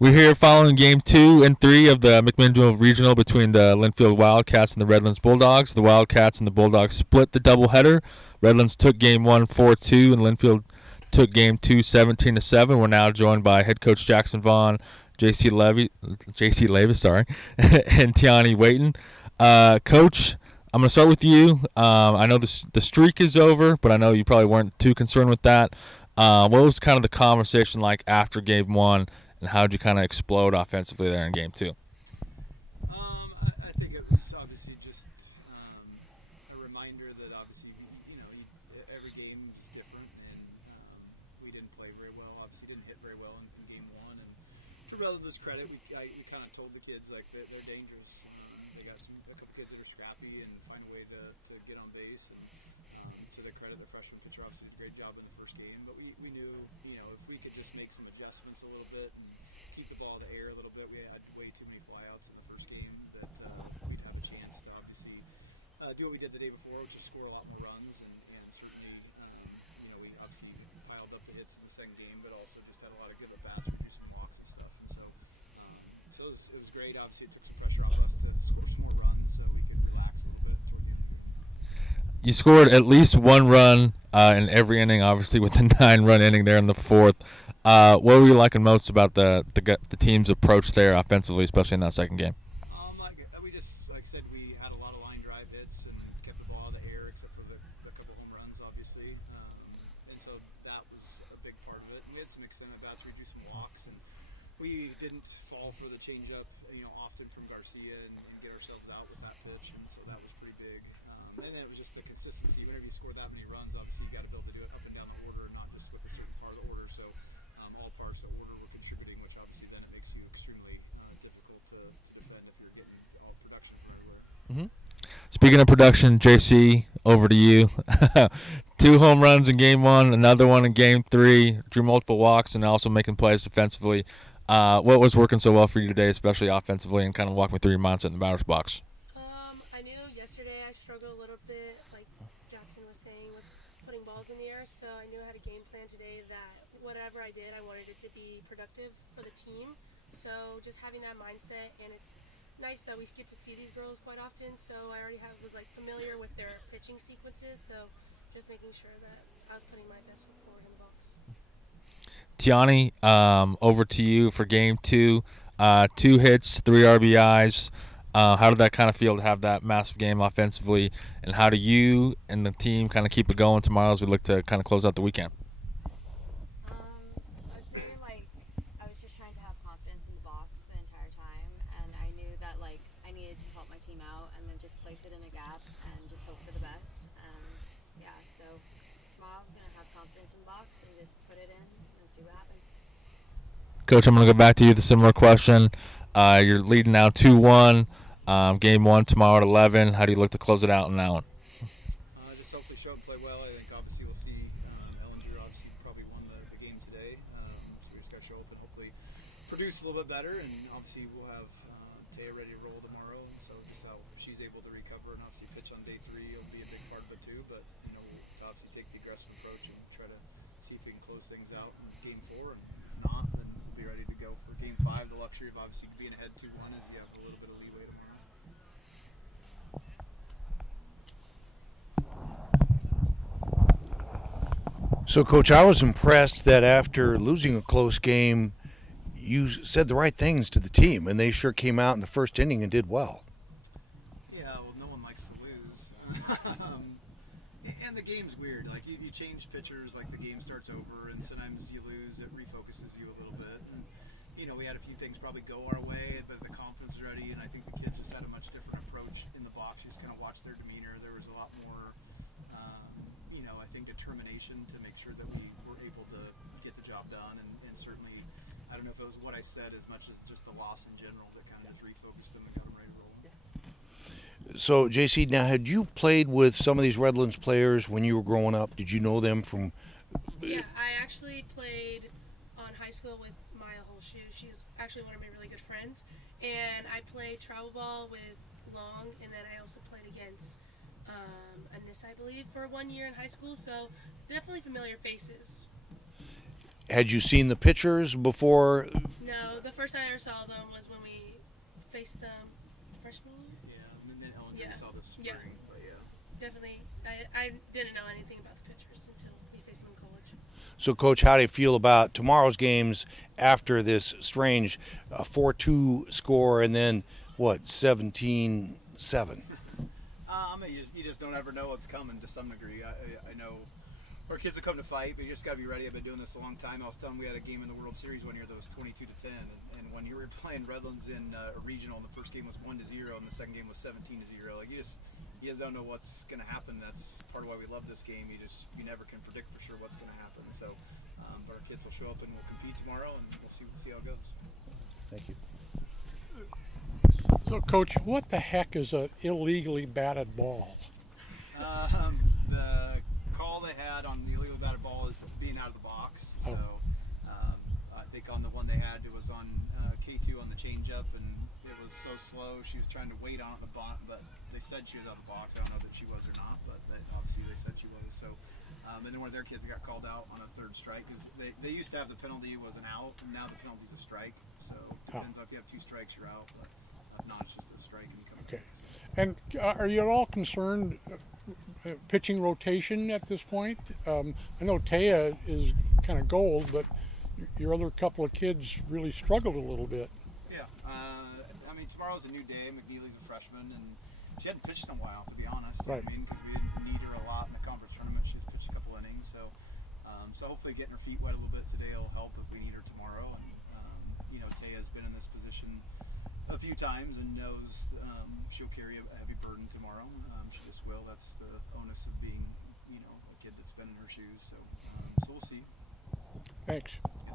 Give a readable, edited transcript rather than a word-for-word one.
We're here following Game 2 and 3 of the McMinnville Regional between the Linfield Wildcats and the Redlands Bulldogs. The Wildcats and the Bulldogs split the doubleheader. Redlands took Game 1 4-2, and Linfield took Game 2 17-7. We're now joined by head coach Jackson Vaughan, Jacey Leyvas, sorry, and Tiani Wayton. Coach, I'm going to start with you. I know the streak is over, but I know you probably weren't too concerned with that. What was kind of the conversation like after Game 1? And how did you kind of explode offensively there in Game 2? I think it was obviously just a reminder that obviously, every game is different, and we didn't play very well. Obviously, didn't hit very well in Game 1. And to Relative's credit, we kind of told the kids like they're dangerous. They got a couple kids that are scrappy and find a way to get on base. And to their credit, the freshman pitcher obviously did a great job in the first game. But we knew, if we could just make some adjustments a little bit and keep the ball in the air a little bit. We had way too many flyouts in the first game that we'd have a chance to obviously do what we did the day before, which is score a lot more runs, and certainly, we obviously piled up the hits in the second game, but also just had a lot of good at-bats, reduced some walks and stuff. And so it was great. Obviously, it took some pressure off us to score some more runs so we could relax a little bit toward the end of the game. You scored at least one run in every inning, obviously with the 9-run inning there in the fourth. What were you liking most about the team's approach there offensively, especially in that second game? We just, like I said, we had a lot of line drive hits and kept the ball in the air except for the couple home runs, obviously. And so that was a big part of it. We had some extended bats, we drew some walks, and we didn't fall for the changeup, often from Garcia and get ourselves out with that pitch, and so that was pretty big. And then it was just the consistency. Whenever you score that many runs, obviously you got to be able to do it up and down the order, and not just with a certain part of the order. So all parts of the order were contributing, which obviously then it makes you extremely difficult to defend if you're getting all production from everywhere. Mm-hmm. Speaking of production, JC, over to you. 2 home runs in Game 1, another one in Game 3, drew multiple walks, and also making plays defensively. What was working so well for you today, especially offensively, and kind of walk me through your mindset in the batter's box? I knew yesterday I struggled a little bit, like Jackson was saying, with putting balls in the air, so I knew I had a game plan today that whatever I did, I wanted it to be productive for the team. So just having that mindset, and it's nice that we get to see these girls quite often, so I already was familiar with their pitching sequences, so just making sure that I was putting my best foot forward in the box. Tiani, over to you for Game 2. 2 hits, 3 RBIs. How did that kind of feel to have that massive game offensively, and how do you and the team kind of keep it going tomorrow as we look to kind of close out the weekend? I'd say I was just trying to have confidence in the box the entire time, and I knew that I needed to help my team out and then just place it in a gap and just hope for the best. And yeah, so tomorrow I'm gonna have confidence in the box and just put it in and see what happens. Coach, I'm going to go back to you with a similar question. You're leading now 2-1. Game 1 tomorrow at 11. How do you look to close it out in that one? Just hopefully show up and play well. I think obviously we'll see Ellinger obviously probably won the game today. So we just got to show up and hopefully produce a little bit better. And obviously we'll have Taya ready to roll tomorrow. And so just how she's able to recover and obviously pitch on day 3 will be a big part of it too. But we'll obviously take the aggressive approach and try to see if we can close things out in Game 4. And if not, then we'll be ready to go for Game 5. The luxury of obviously being ahead 2-1 is you have a little bit of leeway tomorrow. So, Coach, I was impressed that after losing a close game, you said the right things to the team, and they sure came out in the first inning and did well. Yeah, well, no one likes to lose. And the game's weird. Like, you change pitchers, like the game starts over, and sometimes you lose, it refocuses you a little bit. And, we had a few things probably go our way, but the confidence was ready, and I think the kids just had a much different approach in the box. You just kind of watched their demeanor. There was a lot more I think determination to make sure that we were able to get the job done, and certainly I don't know if it was what I said as much as just the loss in general that kind of just refocused them and got them ready to roll. So, JC, now had you played with some of these Redlands players when you were growing up? Did you know them from? Yeah, I actually played on high school with Maya Holshoe. She's actually one of my really good friends, and I played travel ball with Long, and then I also played against Anis, I believe, for 1 year in high school, so definitely familiar faces. Had you seen the pictures before? No, the first time I ever saw them was when we faced them freshman year. Yeah, and then elementary Yeah. saw this spring, Yeah. but yeah. Definitely. I didn't know anything about the pitchers until we faced them in college. So, Coach, how do you feel about tomorrow's games after this strange 4-2 score and then, what, 17-7? I mean, you just don't ever know what's coming to some degree. I know our kids have come to fight, but you just got to be ready. I've been doing this a long time. I was telling them we had a game in the World Series one year that was 22-10, and when you were playing Redlands in a regional, and the first game was 1-0, and the second game was 17-0. Like you just don't know what's going to happen. That's part of why we love this game. You never can predict for sure what's going to happen. So, but our kids will show up and we'll compete tomorrow, and we'll see how it goes. Thank you. So, Coach, what the heck is an illegally batted ball? The call they had on the illegally batted ball is being out of the box. Oh. So I think on the one they had, it was on K2 on the changeup, and it was so slow. She was trying to wait on it in the bot, but they said she was out of the box. I don't know that she was or not, but obviously they said she was. So, and then one of their kids got called out on a third strike because they used to have the penalty was an out, and now the penalty's a strike. So it depends on if you have 2 strikes, you're out. But if not, it's just a strike and you come Okay. back. So. And are you at all concerned pitching rotation at this point? I know Taya is kind of gold, but your other couple of kids really struggled a little bit. Yeah, I mean, tomorrow's a new day. McNeely's a freshman, and she hadn't pitched in a while, to be honest. Right. I mean, because we didn't need her a lot in the conference tournament. She's pitched a couple innings, so hopefully getting her feet wet a little bit today will help if we need her tomorrow. And you know, Taya's been in this position a few times and knows she'll carry a heavy burden tomorrow. She just will. That's the onus of being, you know, a kid that's been in her shoes. So we'll see. Thanks. Yeah.